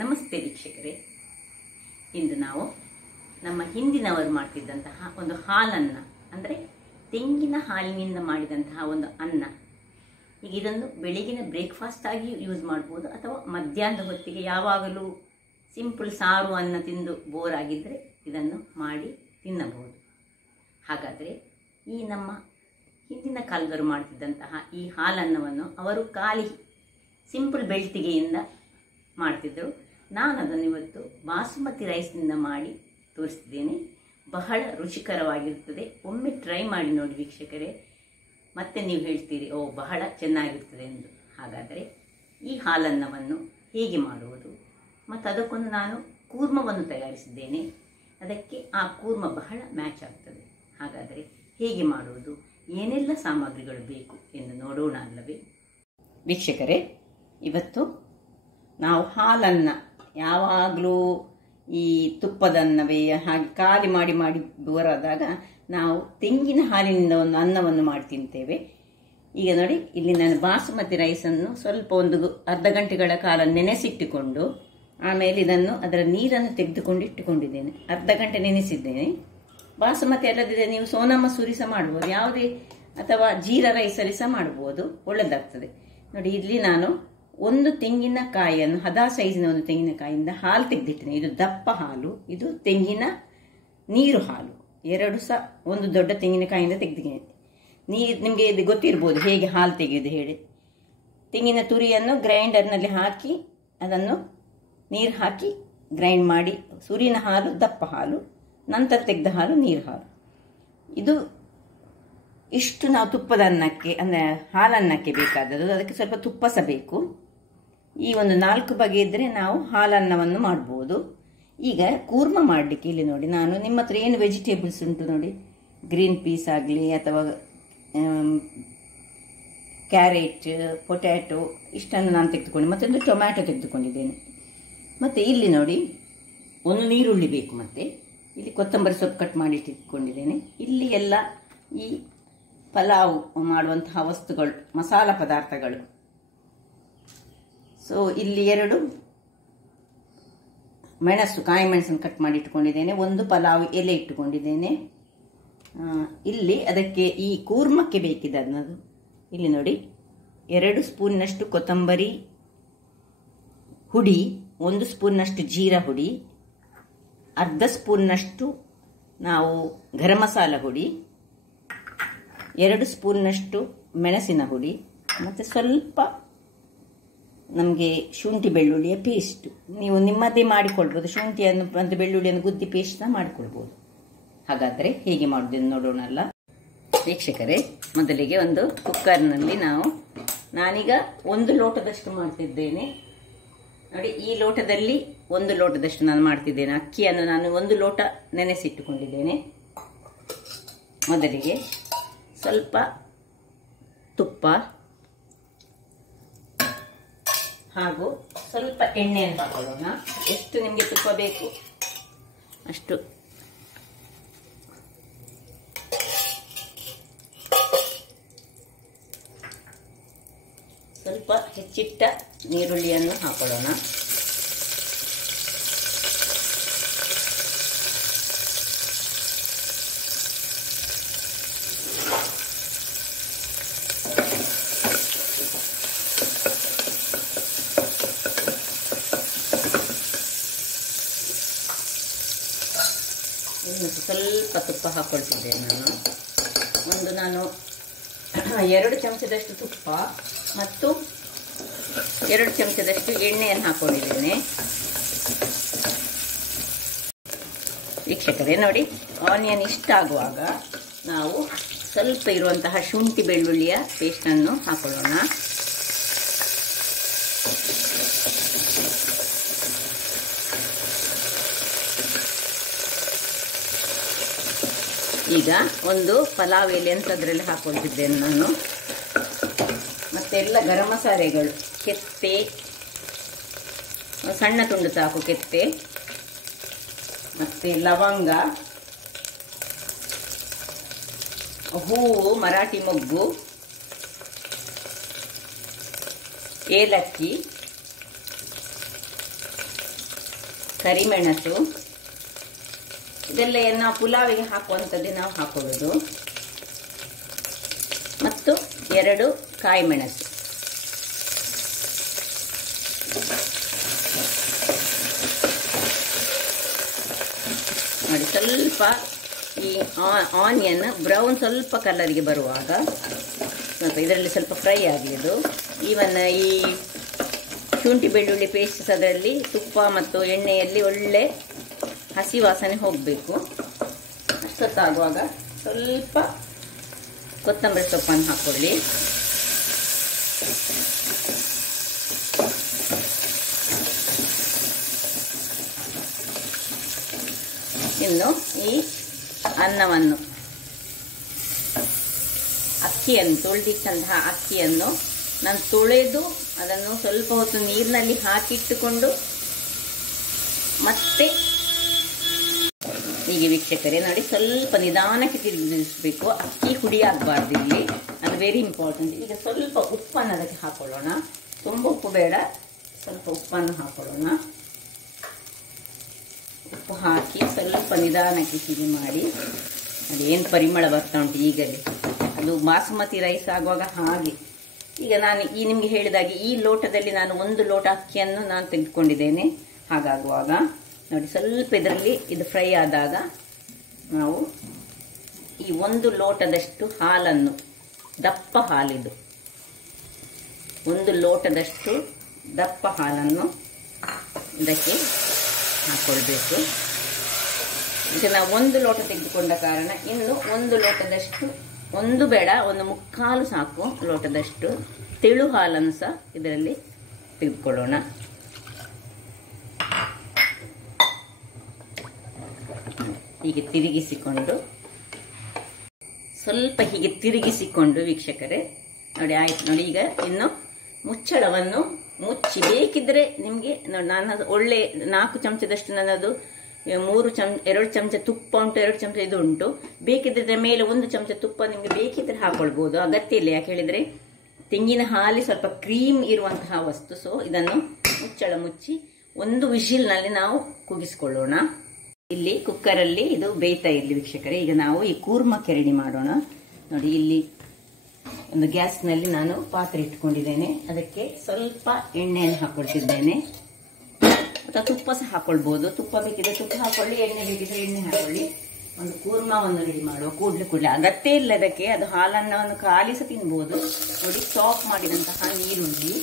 ನಮಸ್ತೆ ವೀಕ್ಷಕರೇ, ಇಂದು ನಾವು ನಮ್ಮ ಹಿಂದಿನವರು ಮಾಡ್ತಿದ್ದಂತಹ ಒಂದು ಹಾಲನ್ನ ಅಂದರೆ ತೆಂಗಿನ ಹಾಲಿನಿಂದ ಮಾಡಿದಂತಹ ಒಂದು ಅನ್ನ. ಈಗ ಇದನ್ನು ಬೆಳಗಿನ ಬ್ರೇಕ್ಫಾಸ್ಟ್ ಆಗಿ ಯೂಸ್ ಮಾಡ್ಬೋದು, ಅಥವಾ ಮಧ್ಯಾಹ್ನದ ಹೊತ್ತಿಗೆ ಯಾವಾಗಲೂ ಸಿಂಪಲ್ ಸಾರು ಅನ್ನ ತಿಂದು ಬೋರ್ ಆಗಿದ್ದರೆ ಇದನ್ನು ಮಾಡಿ ತಿನ್ನಬಹುದು. ಹಾಗಾದರೆ ಈ ನಮ್ಮ ಹಿಂದಿನ ಕಾಲದವರು ಮಾಡ್ತಿದ್ದಂತಹ ಈ ಹಾಲನ್ನವನ್ನು ಅವರು ಖಾಲಿ ಸಿಂಪಲ್ ಬೆಳ್ತಿಗೆಯಿಂದ ಮಾಡ್ತಿದ್ದರು. ನಾನು ಅದನ್ನು ಇವತ್ತು ಬಾಸುಮತಿ ರೈಸ್ನಿಂದ ಮಾಡಿ ತೋರಿಸ್ತಿದ್ದೇನೆ. ಬಹಳ ರುಚಿಕರವಾಗಿರ್ತದೆ. ಒಮ್ಮೆ ಟ್ರೈ ಮಾಡಿ ನೋಡಿ ವೀಕ್ಷಕರೇ, ಮತ್ತೆ ನೀವು ಹೇಳ್ತೀರಿ ಓ ಬಹಳ ಚೆನ್ನಾಗಿರ್ತದೆ ಎಂದು. ಹಾಗಾದರೆ ಈ ಹಾಲನ್ನವನ್ನು ಹೇಗೆ ಮಾಡುವುದು ಮತ್ತು ಅದಕ್ಕೊಂದು ನಾನು ಕೂರ್ಮವನ್ನು ತಯಾರಿಸಿದ್ದೇನೆ. ಅದಕ್ಕೆ ಆ ಕೂರ್ಮ ಬಹಳ ಮ್ಯಾಚ್ ಆಗ್ತದೆ. ಹಾಗಾದರೆ ಹೇಗೆ ಮಾಡುವುದು, ಏನೆಲ್ಲ ಸಾಮಗ್ರಿಗಳು ಬೇಕು ಎಂದು ನೋಡೋಣ ಅಲ್ಲವೇ ವೀಕ್ಷಕರೇ. ಇವತ್ತು ನಾವು ಹಾಲನ್ನು ಯಾವಾಗಲೂ ಈ ತುಪ್ಪದನ್ನವೇ ಹಾಗೆ ಖಾಲಿ ಮಾಡಿ ಮಾಡಿ ಬೋರಾದಾಗ ನಾವು ತೆಂಗಿನ ಹಾಲಿನಿಂದ ಒಂದು ಅನ್ನವನ್ನು ಮಾಡಿ ತಿಂತೇವೆ. ಈಗ ನೋಡಿ, ಇಲ್ಲಿ ನಾನು ಬಾಸುಮತಿ ರೈಸನ್ನು ಸ್ವಲ್ಪ ಒಂದು ಅರ್ಧ ಗಂಟೆಗಳ ಕಾಲ ನೆನೆಸಿಟ್ಟುಕೊಂಡು ಆಮೇಲೆ ಇದನ್ನು ಅದರ ನೀರನ್ನು ತೆಗೆದುಕೊಂಡು ಇಟ್ಟುಕೊಂಡಿದ್ದೇನೆ. ಅರ್ಧ ಗಂಟೆ ನೆನೆಸಿದ್ದೇನೆ. ಬಾಸುಮತಿ ಅಲ್ಲದಿದ್ದರೆ ನೀವು ಸೋನಾ ಮಸೂರಿ ಸಹ ಮಾಡ್ಬೋದು, ಯಾವುದೇ, ಅಥವಾ ಜೀರಾ ರೈಸಲ್ಲಿ ಸಹ ಮಾಡ್ಬೋದು, ಒಳ್ಳೆದಾಗ್ತದೆ. ನೋಡಿ, ಇಲ್ಲಿ ನಾನು ಒಂದು ತೆಂಗಿನಕಾಯಿಯನ್ನು ಹದ ಸೈಜಿನ ಒಂದು ತೆಂಗಿನಕಾಯಿಯಿಂದ ಹಾಲು ತೆಗೆದಿಟ್ಟಿದ್ದೇನೆ. ಇದು ದಪ್ಪ ಹಾಲು, ಇದು ತೆಂಗಿನ ನೀರು ಹಾಲು, ಎರಡು ಸಹ ಒಂದು ದೊಡ್ಡ ತೆಂಗಿನಕಾಯಿಯಿಂದ ತೆಗೆದಿದ್ದೇನೆ. ನಿಮಗೆ ಇದು ಗೊತ್ತಿರ್ಬೋದು ಹೇಗೆ ಹಾಲು ತೆಗೆಯೋದು ಹೇಳಿ. ತೆಂಗಿನ ತುರಿಯನ್ನು ಗ್ರೈಂಡರ್ನಲ್ಲಿ ಹಾಕಿ ಅದನ್ನು ನೀರು ಹಾಕಿ ಗ್ರೈಂಡ್ ಮಾಡಿ, ಸುರಿನ ಹಾಲು ದಪ್ಪ ಹಾಲು, ನಂತರ ತೆಗೆದ ಹಾಲು ನೀರು ಹಾಲು. ಇದು ಇಷ್ಟು ನಾವು ತುಪ್ಪದ ಅನ್ನಕ್ಕೆ ಅಂದರೆ ಹಾಲನ್ನಕ್ಕೆ ಬೇಕಾದದ್ದು. ಅದಕ್ಕೆ ಸ್ವಲ್ಪ ತುಪ್ಪ ಸಹ ಬೇಕು. ಈ ಒಂದು 4 ಬಗೆ ಇದ್ದರೆ ನಾವು ಹಾಲನ್ನವನ್ನು ಮಾಡ್ಬೋದು. ಈಗ ಕೂರ್ಮ ಮಾಡಲಿಕ್ಕೆ ಇಲ್ಲಿ ನೋಡಿ, ನಾನು ನಿಮ್ಮ ಹತ್ರ ಏನು ವೆಜಿಟೇಬಲ್ಸ್ ಉಂಟು ನೋಡಿ, ಗ್ರೀನ್ ಪೀಸ್ ಆಗಲಿ ಅಥವಾ ಕ್ಯಾರೆಟ್, ಪೊಟ್ಯಾಟೊ ಇಷ್ಟನ್ನು ನಾನು ತೆಗೆದುಕೊಂಡು, ಮತ್ತೊಂದು ಟೊಮ್ಯಾಟೊ ತೆಗೆದುಕೊಂಡಿದ್ದೇನೆ. ಮತ್ತು ಇಲ್ಲಿ ನೋಡಿ, ಒಂದು ನೀರುಳ್ಳಿ ಬೇಕು, ಮತ್ತು ಇಲ್ಲಿ ಕೊತ್ತಂಬರಿ ಸೊಪ್ಪು ಕಟ್ ಮಾಡಿ ಇಟ್ಕೊಂಡಿದ್ದೇನೆ. ಇಲ್ಲಿ ಎಲ್ಲ ಈ ಪಲಾವ್ ಮಾಡುವಂತಹ ವಸ್ತುಗಳು, ಮಸಾಲ ಪದಾರ್ಥಗಳು. ಸೊ ಇಲ್ಲಿ 2 ಮೆಣಸು, ಕಾಯಿ ಮೆಣಸನ್ನು ಕಟ್ ಮಾಡಿ ಇಟ್ಕೊಂಡಿದ್ದೇನೆ. ಒಂದು ಪಲಾವ್ ಎಲೆ ಇಟ್ಟುಕೊಂಡಿದ್ದೇನೆ. ಇಲ್ಲಿ ಅದಕ್ಕೆ ಈ ಕೂರ್ಮಕ್ಕೆ ಬೇಕಿದೆ ಅನ್ನೋದು. ಇಲ್ಲಿ ನೋಡಿ, 2 ಸ್ಪೂನ್ನಷ್ಟು ಕೊತ್ತಂಬರಿ ಹುಡಿ, 1 ಸ್ಪೂನ್ನಷ್ಟು ಜೀರಾ ಹುಡಿ, ಅರ್ಧ ಸ್ಪೂನ್ನಷ್ಟು ನಾವು ಗರಂ ಮಸಾಲ ಹುಡಿ, 2 ಸ್ಪೂನ್ನಷ್ಟು ಮೆಣಸಿನ ಹುಡಿ, ಮತ್ತು ಸ್ವಲ್ಪ ನಮಗೆ ಶುಂಠಿ ಬೆಳ್ಳುಳ್ಳಿಯ ಪೇಸ್ಟ್. ನೀವು ನಿಮ್ಮದೇ ಮಾಡಿಕೊಳ್ಬೋದು, ಶುಂಠಿಯನ್ನು ಮತ್ತು ಬೆಳ್ಳುಳ್ಳಿಯನ್ನು ಗುದ್ದಿ ಪೇಸ್ಟ್ ಸಹ ಮಾಡಿಕೊಳ್ಬೋದು. ಹಾಗಾದರೆ ಹೇಗೆ ಮಾಡೋದನ್ನು ನೋಡೋಣಲ್ಲ ವೀಕ್ಷಕರೇ. ಮೊದಲಿಗೆ ಒಂದು ಕುಕ್ಕರ್ನಲ್ಲಿ ನಾನೀಗ 1 ಲೋಟದಷ್ಟು ಮಾಡ್ತಿದ್ದೇನೆ. ನೋಡಿ, ಈ ಲೋಟದಲ್ಲಿ 1 ಲೋಟದಷ್ಟು ನಾನು ಮಾಡ್ತಿದ್ದೇನೆ. ಅಕ್ಕಿಯನ್ನು ನಾನು 1 ಲೋಟ ನೆನೆಸಿಟ್ಟುಕೊಂಡಿದ್ದೇನೆ. ಮೊದಲಿಗೆ ಸ್ವಲ್ಪ ತುಪ್ಪ ಹಾಗೂ ಸ್ವಲ್ಪ ಎಣ್ಣೆಯನ್ನು ಹಾಕೊಳ್ಳೋಣ. ಎಷ್ಟು ನಿಮಗೆ ತುಪ್ಪ ಬೇಕು ಅಷ್ಟು. ಸ್ವಲ್ಪ ಹೆಚ್ಚಿಟ್ಟ ನೀರುಳ್ಳಿಯನ್ನು ಹಾಕೊಳ್ಳೋಣ. ಸ್ವಲ್ಪ ತುಪ್ಪ ಹಾಕೊಳ್ತಿದ್ದೇನೆ ನಾನು 2 ಚಮಚದಷ್ಟು ತುಪ್ಪ ಮತ್ತು 2 ಚಮಚದಷ್ಟು ಎಣ್ಣೆಯನ್ನು ಹಾಕೊಂಡಿದ್ದೇನೆ. ವೀಕ್ಷಕರೇ ನೋಡಿ, ಆನಿಯನ್ ಇಷ್ಟ ಆಗುವಾಗ ನಾವು ಸ್ವಲ್ಪ ಇರುವಂತಹ ಶುಂಠಿ ಬೆಳ್ಳುಳ್ಳಿಯ ಪೇಸ್ಟನ್ನು ಹಾಕೊಳ್ಳೋಣ. ಈಗ ಒಂದು ಪಲಾವ್ ಎಲೆ ಅಂತ ಅದರಲ್ಲಿ ಹಾಕೊಳ್ತಿದ್ದೇನೆ ನಾನು. ಮತ್ತೆಲ್ಲ ಗರಂ ಮಸಾಲೆಗಳು, ಕೆತ್ತೆ, ಸಣ್ಣ ತುಂಡು ಸಾಕು ಕೆತ್ತೆ, ಮತ್ತೆ ಲವಂಗ, ಹೂವು, ಮರಾಠಿ ಮೊಗ್ಗು, ಏಲಕ್ಕಿ, ಕರಿಮೆಣಸು, ಇದೆಲ್ಲ ನಾವು ಪುಲಾವಿಗೆ ಹಾಕುವಂಥದ್ದೇ ನಾವು ಹಾಕೊಳ್ಳೋದು, ಮತ್ತು 2 ಕಾಯಿ ಮೆಣಸು. ನೋಡಿ, ಸ್ವಲ್ಪ ಈ ಆನಿಯನ್ ಬ್ರೌನ್ ಸ್ವಲ್ಪ ಕಲರಿಗೆ ಬರುವಾಗ ಸ್ವಲ್ಪ ಇದರಲ್ಲಿ ಸ್ವಲ್ಪ ಫ್ರೈ ಆಗಲಿ. ಇದು ಈವನ್ ಈ ಶುಂಠಿ ಬೆಳ್ಳುಳ್ಳಿ ಪೇಸ್ಟ್ ಅದರಲ್ಲಿ ತುಪ್ಪ ಮತ್ತು ಎಣ್ಣೆಯಲ್ಲಿ ಒಳ್ಳೆ ಹಸಿ ವಾಸನೆ ಹೋಗಬೇಕು. ಅಷ್ಟೊತ್ತಾಗುವಾಗ ಸ್ವಲ್ಪ ಕೊತ್ತಂಬರಿ ಸೊಪ್ಪನ್ನು ಹಾಕೊಳ್ಳಿ. ಇನ್ನು ಈ ಅನ್ನವನ್ನು, ಅಕ್ಕಿಯನ್ನು, ತೊಳೆದಿಟ್ಟಂತಹ ಅಕ್ಕಿಯನ್ನು ನಾನು ತೊಳೆದು ಅದನ್ನು ಸ್ವಲ್ಪ ಹೊತ್ತು ನೀರಿನಲ್ಲಿ ಹಾಕಿಟ್ಟುಕೊಂಡು ಮತ್ತೆ ಹೀಗೆ ವೀಕ್ಷಕರೇ ನೋಡಿ, ಸ್ವಲ್ಪ ನಿಧಾನಕ್ಕೆ ತಿರುಗಿಸಬೇಕು. ಅಕ್ಕಿ ಹುಡಿ ಆಗಬಾರ್ದು ಇಲ್ಲಿ, ಅದು ವೆರಿ ಇಂಪಾರ್ಟೆಂಟ್. ಈಗ ಸ್ವಲ್ಪ ಉಪ್ಪನ್ನು ಅದಕ್ಕೆ ಹಾಕೊಳ್ಳೋಣ. ತುಂಬ ಉಪ್ಪು ಬೇಡ, ಸ್ವಲ್ಪ ಉಪ್ಪನ್ನು ಹಾಕೊಳ್ಳೋಣ. ಉಪ್ಪು ಹಾಕಿ ಸ್ವಲ್ಪ ನಿಧಾನಕ್ಕೆ ಹೀಗೆ ಮಾಡಿ. ಅದೇನು ಪರಿಮಳ ಬರ್ತಾ ಉಂಟು ಈಗಲೇ. ಅದು ಬಾಸುಮತಿ ರೈಸ್ ಆಗುವಾಗ ಹಾಗೆ. ಈಗ ನಾನು ನಿಮಗೆ ಹೇಳಿದಾಗೆ ಈ ಲೋಟದಲ್ಲಿ ನಾನು 1 ಲೋಟ ಅಕ್ಕಿಯನ್ನು ನಾನು ತೆಗೆದುಕೊಂಡಿದ್ದೇನೆ. ಹಾಗಾಗುವಾಗ ನೋಡಿ, ಸ್ವಲ್ಪ ಇದರಲ್ಲಿ ಇದು ಫ್ರೈ ಆದಾಗ ನಾವು ಈ 1 ಲೋಟದಷ್ಟು ಹಾಲನ್ನು, ದಪ್ಪ ಹಾಲಿದು 1 ಲೋಟದಷ್ಟು ದಪ್ಪ ಹಾಲನ್ನು ಇದಕ್ಕೆ ಹಾಕೊಳ್ಬೇಕು. ಈಗ ನಾವು 1 ಲೋಟ ತೆಗೆದುಕೊಂಡ ಕಾರಣ ಇನ್ನು 1 ಲೋಟದಷ್ಟು, 1 ಬೇಡ, 1/4 ಸಾಕು ಲೋಟದಷ್ಟು ತೆಳು ಹಾಲನ್ನು ಸಹ ಇದರಲ್ಲಿ ತೆಗೆದುಕೊಳ್ಳೋಣ. ಹೀಗೆ ತಿರುಗಿಸಿಕೊಂಡು, ಸ್ವಲ್ಪ ಹೀಗೆ ತಿರುಗಿಸಿಕೊಂಡು ವೀಕ್ಷಕರೇ ನೋಡಿ, ಆಯ್ತು ನೋಡಿ. ಈಗ ಇನ್ನು ಮುಚ್ಚಳವನ್ನು ಮುಚ್ಚಿ, ಬೇಕಿದ್ರೆ ನಿಮಗೆ ನಾನು ಒಳ್ಳೆ 4 ಚಮಚದಷ್ಟು ನನ್ನದು 2 ಚಮಚ ತುಪ್ಪ ಉಂಟು, 2 ಚಮಚ ಇದು ಉಂಟು. ಬೇಕಿದ್ರೆ ಮೇಲೆ 1 ಚಮಚ ತುಪ್ಪ ನಿಮಗೆ ಬೇಕಿದ್ರೆ ಹಾಕೊಳ್ಬಹುದು, ಅಗತ್ಯ ಇಲ್ಲ. ಯಾಕೆ ಹೇಳಿದ್ರೆ ತೆಂಗಿನ ಹಾಲಿ ಸ್ವಲ್ಪ ಕ್ರೀಮ್ ಇರುವಂತಹ ವಸ್ತು. ಸೊ ಇದನ್ನು ಮುಚ್ಚಳ ಮುಚ್ಚಿ 1 ವಿಶಿಲ್ನಲ್ಲಿ ನಾವು ಕೂಗಿಸಿಕೊಳ್ಳೋಣ. ಇಲ್ಲಿ ಕುಕ್ಕರಲ್ಲಿ ಇದು ಬೇಯ್ತಾ ಇರಲಿ ವೀಕ್ಷಕರೇ. ಈಗ ನಾವು ಈ ಕೂರ್ಮಕ್ಕೆ ರೆಡಿ ಮಾಡೋಣ. ನೋಡಿ, ಇಲ್ಲಿ ಒಂದು ಗ್ಯಾಸ್ನಲ್ಲಿ ನಾನು ಪಾತ್ರೆ ಇಟ್ಕೊಂಡಿದ್ದೇನೆ. ಅದಕ್ಕೆ ಸ್ವಲ್ಪ ಎಣ್ಣೆಯನ್ನು ಹಾಕೊಳ್ತಿದ್ದೇನೆ, ಅಥವಾ ತುಪ್ಪ ಸಹ ಹಾಕೊಳ್ಬಹುದು. ತುಪ್ಪ ಬೇಕಿದ್ರೆ ತುಪ್ಪ ಹಾಕೊಳ್ಳಿ, ಎಣ್ಣೆ ಬೇಕಿದ್ರೆ ಎಣ್ಣೆ ಹಾಕೊಳ್ಳಿ. ಒಂದು ಕೂರ್ಮವನ್ನು ರೆಡಿ ಮಾಡುವ ಕೂಡಲೇ ಅಗತ್ಯ ಇಲ್ಲ ಅದಕ್ಕೆ. ಅದು ಹಾಲನ್ನು ಖಾಲಿ ಸಹ ತಿನ್ಬಹುದು. ನೋಡಿ, ಚಾಪ್ ಮಾಡಿದಂತಹ ನೀರುಳ್ಳಿ,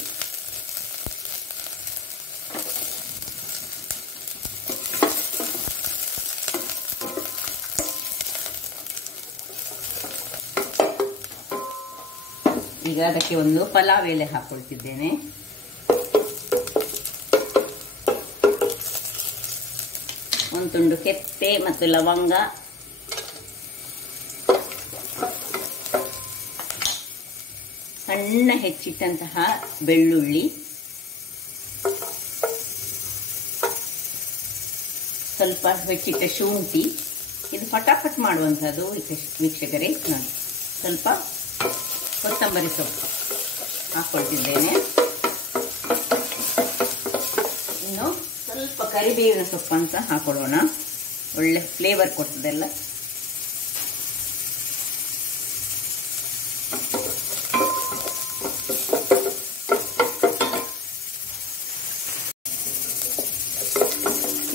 ಈಗ ಅದಕ್ಕೆ ಒಂದು ಪಲಾವ್ ಎಲೆ ಹಾಕೊಳ್ತಿದ್ದೇನೆ. ಒಂದು ತುಂಡು ಕೆತ್ತೆ ಮತ್ತು ಲವಂಗ, ಸಣ್ಣ ಹೆಚ್ಚಿಟ್ಟಂತಹ ಬೆಳ್ಳುಳ್ಳಿ, ಸ್ವಲ್ಪ ಹೆಚ್ಚಿಟ್ಟ ಶುಂಠಿ. ಇದು ಫಟಾಫಟ್ ಮಾಡುವಂಥದ್ದು ವೀಕ್ಷಕರೇ. ನೋಡಿ, ಸ್ವಲ್ಪ ಕೊತ್ತಂಬರಿ ಸೊಪ್ಪು ಹಾಕೊಳ್ತಿದ್ದೇನೆ. ಇನ್ನು ಸ್ವಲ್ಪ ಕರಿಬೇವಿನ ಸೊಪ್ಪಂತ ಹಾಕೊಳ್ಳೋಣ, ಒಳ್ಳೆ ಫ್ಲೇವರ್ ಕೊಡ್ತದೆಲ್ಲ.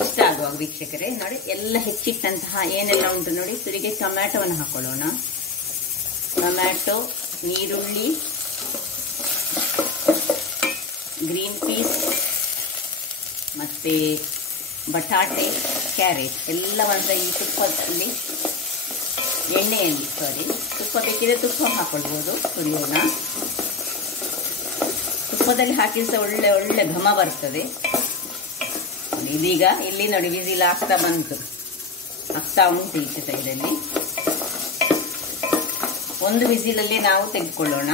ಇಷ್ಟ ಆಗುವಾಗ ವೀಕ್ಷಕರೇ ನೋಡಿ, ಎಲ್ಲ ಹೆಚ್ಚಿಟ್ಟಂತಹ ಏನೆಲ್ಲ ಉಂಟು ನೋಡಿ. ಸುರಿಗೆ ಟೊಮ್ಯಾಟೊವನ್ನು ಹಾಕೊಳ್ಳೋಣ. ಟೊಮ್ಯಾಟೊ, ನೀರುಳ್ಳಿ, ಗ್ರೀನ್ ಪೀಸ್ ಮತ್ತೆ ಬಟಾಟೆ, ಕ್ಯಾರೆಟ್ ಎಲ್ಲವಂತ ಈ ತುಪ್ಪದಲ್ಲಿ, ಎಣ್ಣೆಯಲ್ಲಿ ತುಪ್ಪ ಬೇಕಿದ್ರೆ ತುಪ್ಪ ಹಾಕೊಳ್ಬಹುದು. ಹುರಿಯೋಣ. ತುಪ್ಪದಲ್ಲಿ ಹಾಕಿದ್ರೆ ಸಹ ಒಳ್ಳೆ ಒಳ್ಳೆ ಘಮ ಬರ್ತದೆ. ಇದೀಗ ಇಲ್ಲಿ ನೋಡಿ, ವಿಸಿಲ್ ಆಗ್ತಾ ಬಂತು, ಆಗ್ತಾ ಉಂಟು ಈಚೆ ಸೈಡಲ್ಲಿ. 1 ವಿಸಿಲಲ್ಲಿ ನಾವು ತೆಗೆದುಕೊಳ್ಳೋಣ.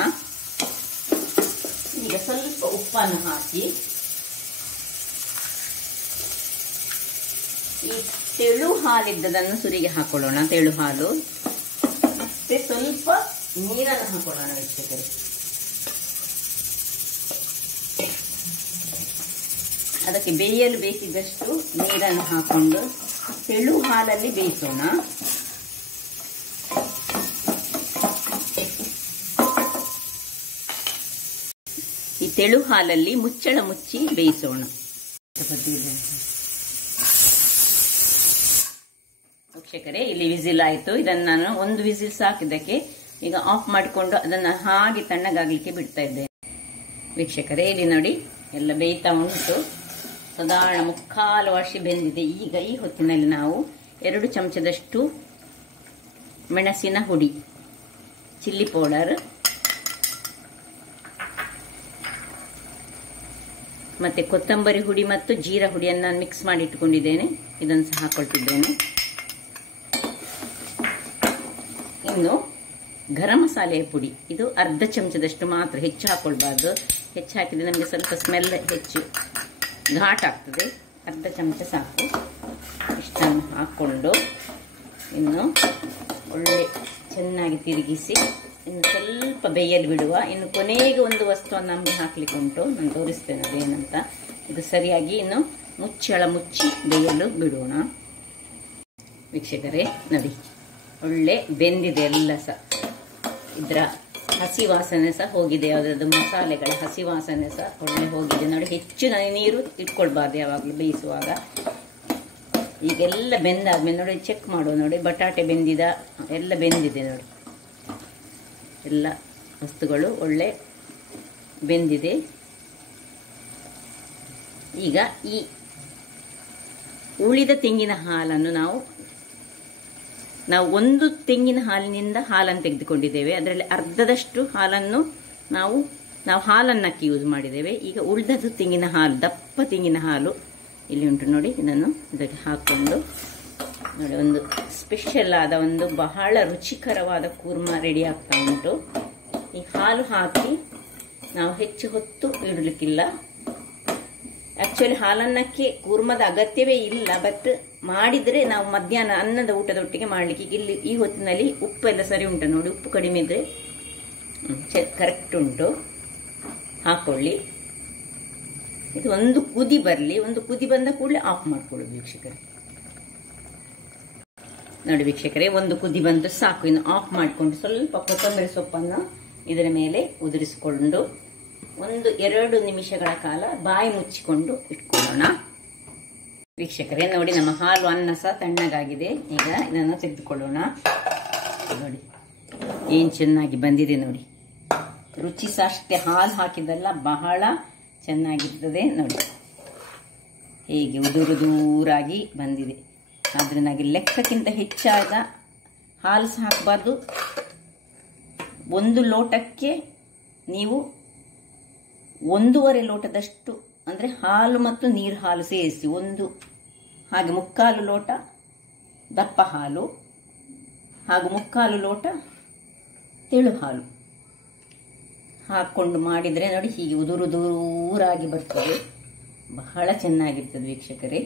ಈಗ ಸ್ವಲ್ಪ ಉಪ್ಪನ್ನು ಹಾಕಿ, ಈ ತೆಳು ಹಾಲಿದ್ದದನ್ನು ಸುರಿಗೆ ಹಾಕೊಳ್ಳೋಣ. ತೆಳು ಹಾಲು ಮತ್ತೆ ಸ್ವಲ್ಪ ನೀರನ್ನು ಹಾಕೊಳ್ಳೋಣ ವೀಕ್ಷಕರೇ. ಅದಕ್ಕೆ ಬೇಯಲು ಬೇಕಿದ್ದಷ್ಟು ನೀರನ್ನು ಹಾಕೊಂಡು ತೆಳು ಹಾಲಲ್ಲಿ ಬೇಯಿಸೋಣ. ಈ ತೆಳು ಹಾಲಲ್ಲಿ ಮುಚ್ಚಳ ಮುಚ್ಚಿ ಬೇಯಿಸೋಣ. ವೀಕ್ಷಕರೇ, ಇಲ್ಲಿ ವಿಸಿಲ್ ಆಯಿತು. ಇದನ್ನು ನಾನು ಒಂದು ವಿಸಿಲ್ ಸಾಕಿದ್ದಕ್ಕೆ ಈಗ ಆಫ್ ಮಾಡಿಕೊಂಡು ಅದನ್ನು ಹಾಗೆ ತಣ್ಣಗಾಗಲಿಕ್ಕೆ ಬಿಡ್ತಾ ಇದ್ದೇನೆ. ವೀಕ್ಷಕರೇ, ಇಲ್ಲಿ ನೋಡಿ ಎಲ್ಲ ಬೇಯ್ತಾ ಉಂಟು. ಸಾಧಾರಣ 3/4 ವರ್ಷ ಬೆಂದಿದೆ. ಈಗ ಈ ಹೊತ್ತಿನಲ್ಲಿ ನಾವು 2 ಚಮಚದಷ್ಟು ಮೆಣಸಿನ ಹುಡಿ, ಚಿಲ್ಲಿ ಪೌಡರ್ ಮತ್ತೆ ಕೊತ್ತಂಬರಿ ಹುಡಿ ಮತ್ತು ಜೀರಾ ಹುಡಿಯನ್ನು ನಾನು ಮಿಕ್ಸ್ ಮಾಡಿ ಇಟ್ಟುಕೊಂಡಿದ್ದೇನೆ. ಇದನ್ನು ಸಹ ಹಾಕೊಳ್ತಿದ್ದೇನೆ. ಇನ್ನು ಗರಂ ಮಸಾಲೆಯ ಪುಡಿ, ಇದು 1/2 ಚಮಚದಷ್ಟು ಮಾತ್ರ, ಹೆಚ್ಚು ಹಾಕೊಳ್ಬಾರ್ದು. ಹೆಚ್ಚು ಹಾಕಿದ್ರೆ ನಮಗೆ ಸ್ವಲ್ಪ ಸ್ಮೆಲ್ ಹೆಚ್ಚು ಘಾಟ್ ಆಗ್ತದೆ. 1/2 ಚಮಚ ಸಾಕು. ಇಷ್ಟನ್ನು ಹಾಕ್ಕೊಂಡು ಇನ್ನು ಒಳ್ಳೆ ಚೆನ್ನಾಗಿ ತಿರುಗಿಸಿ ಇನ್ನು ಸ್ವಲ್ಪ ಬೇಯಲು ಬಿಡುವ. ಇನ್ನು ಕೊನೆಗೆ ಒಂದು ವಸ್ತುವನ್ನು ನಮಗೆ ಹಾಕ್ಲಿಕ್ಕೆ ಉಂಟು, ನಾನು ತೋರಿಸ್ತೇನೆ ಅದೇನಂತ. ಇದು ಸರಿಯಾಗಿ ಇನ್ನು ಮುಚ್ಚಳ ಮುಚ್ಚಿ ಬೇಯಲು ಬಿಡೋಣ. ವೀಕ್ಷಕರೇ ನೋಡಿ, ಒಳ್ಳೆ ಬೆಂದಿದೆ ಎಲ್ಲ ಸಹ. ಇದರ ಹಸಿ ವಾಸನೆ ಸಹ ಹೋಗಿದೆ, ಅದರದ್ದು ಮಸಾಲೆಗಳ ಹಸಿ ವಾಸನೆ ಸಹ ಒಳ್ಳೆ ಹೋಗಿದೆ ನೋಡಿ. ಹೆಚ್ಚು ನೀರು ಇಟ್ಕೊಳ್ಬಾರ್ದು ಯಾವಾಗಲೂ ಬೇಯಿಸುವಾಗ. ಈಗೆಲ್ಲ ಬೆಂದಾದ್ಮೇಲೆ ನೋಡಿ ಚೆಕ್ ಮಾಡುವ. ನೋಡಿ ಬಟಾಟೆ ಬೆಂದಿದ, ಎಲ್ಲ ಬೆಂದಿದೆ ನೋಡಿ. ಎಲ್ಲ ವಸ್ತುಗಳು ಒಳ್ಳೆ ಬೆಂದಿದೆ. ಈಗ ಈ ಉಳಿದ ತೆಂಗಿನ ಹಾಲನ್ನು ನಾವು ಒಂದು ತೆಂಗಿನ ಹಾಲಿನಿಂದ ಹಾಲನ್ನು ತೆಗೆದುಕೊಂಡಿದ್ದೇವೆ. ಅದರಲ್ಲಿ ಅರ್ಧದಷ್ಟು ಹಾಲನ್ನು ನಾವು ಹಾಲನ್ನಕ್ಕೆ ಯೂಸ್ ಮಾಡಿದ್ದೇವೆ. ಈಗ ಉಳಿದದ್ದು ತೆಂಗಿನ ಹಾಲು, ದಪ್ಪ ತೆಂಗಿನ ಹಾಲು ಇಲ್ಲಿ ಉಂಟು ನೋಡಿ. ಇದನ್ನು ಇದಕ್ಕೆ ಹಾಕೊಂಡು ನೋಡಿ, ಒಂದು ಸ್ಪೆಷಲ್ ಆದ ಒಂದು ಬಹಳ ರುಚಿಕರವಾದ ಕೂರ್ಮ ರೆಡಿ ಆಗ್ತಾ ಉಂಟು. ಈ ಹಾಲು ಹಾಕಿ ನಾವು ಹೆಚ್ಚು ಹೊತ್ತು ಇಡಲಿಕ್ಕಿಲ್ಲ. ಆಕ್ಚುಲಿ ಹಾಲನ್ನಕ್ಕೆ ಕೂರ್ಮದ ಅಗತ್ಯವೇ ಇಲ್ಲ, ಬಟ್ ಮಾಡಿದರೆ ನಾವು ಮಧ್ಯಾಹ್ನ ಅನ್ನದ ಊಟದೊಟ್ಟಿಗೆ ಮಾಡಲಿಕ್ಕೆ. ಇಲ್ಲಿ ಈ ಹೊತ್ತಿನಲ್ಲಿ ಉಪ್ಪು ಎಲ್ಲ ಸರಿ ಉಂಟು ನೋಡಿ. ಉಪ್ಪು ಕಡಿಮೆ ಇದ್ರೆ ಕರೆಕ್ಟ್ ಉಂಟು, ಹಾಕೊಳ್ಳಿ. ಇದು ಒಂದು ಕುದಿ ಬರಲಿ. ಒಂದು ಕುದಿ ಬಂದ ಕೂಡಲೇ ಆಫ್ ಮಾಡ್ಕೊಳ್ಳೋದು ವೀಕ್ಷಕರೇ. ನೋಡಿ ವೀಕ್ಷಕರೇ, ಒಂದು ಕುದಿ ಬಂದು ಸಾಕು. ಇನ್ನು ಆಫ್ ಮಾಡಿಕೊಂಡು ಸ್ವಲ್ಪ ಕೊತ್ತಂಬರಿ ಸೊಪ್ಪನ್ನು ಇದರ ಮೇಲೆ ಉದುರಿಸಿಕೊಂಡು 1-2 ನಿಮಿಷಗಳ ಕಾಲ ಬಾಯಿ ಮುಚ್ಚಿಕೊಂಡು ಇಟ್ಕೊಳ್ಳೋಣ. ವೀಕ್ಷಕರೇ ನೋಡಿ, ನಮ್ಮ ಹಾಲು ಅನ್ನ ಸಹ ತಣ್ಣಗಾಗಿದೆ. ಈಗ ಇದನ್ನು ತೆಗೆದುಕೊಳ್ಳೋಣ. ನೋಡಿ ಏನು ಚೆನ್ನಾಗಿ ಬಂದಿದೆ ನೋಡಿ. ರುಚಿ ಸಹ ಅಷ್ಟೇ, ಹಾಲು ಹಾಕಿದ್ದೆಲ್ಲ ಬಹಳ ಚೆನ್ನಾಗಿರ್ತದೆ ನೋಡಿ. ಹೇಗೆ ಉದುರಾಗಿ ಬಂದಿದೆ. ಆದರೆ ನನಗೆ ಲೆಕ್ಕಕ್ಕಿಂತ ಹೆಚ್ಚಾದ ಹಾಲು ಸಹ ಹಾಕಬಾರ್ದು. 1 ಲೋಟಕ್ಕೆ ನೀವು 1.5 ಲೋಟದಷ್ಟು ಅಂದರೆ ಹಾಲು ಮತ್ತು ನೀರು ಹಾಲು ಸೇರಿಸಿ ಹಾಗೆ 3/4 ಲೋಟ ದಪ್ಪ ಹಾಲು ಹಾಗೂ 3/4 ಲೋಟ ತೆಳು ಹಾಲು ಹಾಕ್ಕೊಂಡು ಮಾಡಿದರೆ ನೋಡಿ, ಹೀಗೆ ಉದುರಾಗಿ ಬರ್ತದೆ. ಬಹಳ ಚೆನ್ನಾಗಿರ್ತದೆ ವೀಕ್ಷಕರೇ.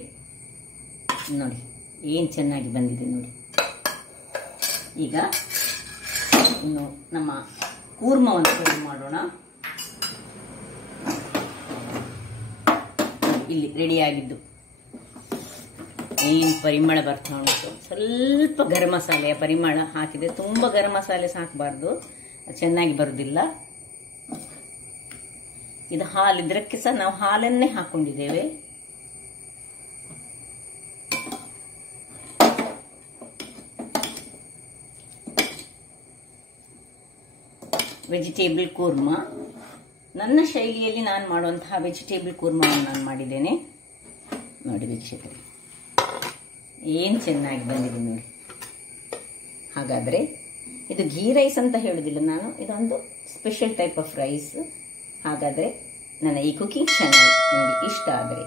ನೋಡಿ ಏನು ಚೆನ್ನಾಗಿ ಬಂದಿದೆ ನೋಡಿ. ಈಗ ಇನ್ನು ನಮ್ಮ ಕೂರ್ಮವನ್ನು ಶುರು ಮಾಡೋಣ. ಇಲ್ಲಿ ರೆಡಿಯಾಗಿದ್ದು ಏನು ಪರಿಮಳ ಬರ್ತಾ ಉಂಟು. ಸ್ವಲ್ಪ ಗರಂ ಮಸಾಲೆಯ ಪರಿಮಳ ಹಾಕಿದೆ. ತುಂಬ ಗರಂ ಮಸಾಲೆ ಹಾಕಬಾರ್ದು, ಚೆನ್ನಾಗಿ ಬರುವುದಿಲ್ಲ. ಇದು ಹಾಲು, ಇದಕ್ಕೆ ಸಹ ನಾವು ಹಾಲನ್ನೇ ಹಾಕೊಂಡಿದ್ದೇವೆ. ವೆಜಿಟೇಬಲ್ ಕೂರ್ಮ ನನ್ನ ಶೈಲಿಯಲ್ಲಿ ನಾನು ಮಾಡುವಂತಹ ವೆಜಿಟೇಬಲ್ ಕೂರ್ಮವನ್ನು ನಾನು ಮಾಡಿದ್ದೇನೆ ನೋಡಿ ವೀಕ್ಷಕರೇ. ಏನು ಚೆನ್ನಾಗಿ ಬಂದಿದೆ ನೋಡಿ. ಹಾಗಾದರೆ ಇದು ಘೀ ರೈಸ್ ಅಂತ ಹೇಳುವುದಿಲ್ಲ ನಾನು, ಇದೊಂದು ಸ್ಪೆಷಲ್ ಟೈಪ್ ಆಫ್ ರೈಸ್. ಹಾಗಾದರೆ ನನ್ನ ಈ ಕುಕಿಂಗ್ ಚಾನಲ್ ನಿಮಗೆ ಇಷ್ಟ ಆದರೆ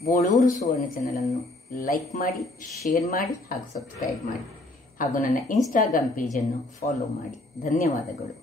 ಬೋಳೂರು ಸುವರ್ಣ ಚಾನಲನ್ನು ಲೈಕ್ ಮಾಡಿ, ಶೇರ್ ಮಾಡಿ ಹಾಗೂ ಸಬ್ಸ್ಕ್ರೈಬ್ ಮಾಡಿ ಹಾಗೂ ನನ್ನ ಇನ್ಸ್ಟಾಗ್ರಾಮ್ ಪೇಜನ್ನು ಫಾಲೋ ಮಾಡಿ. ಧನ್ಯವಾದಗಳು.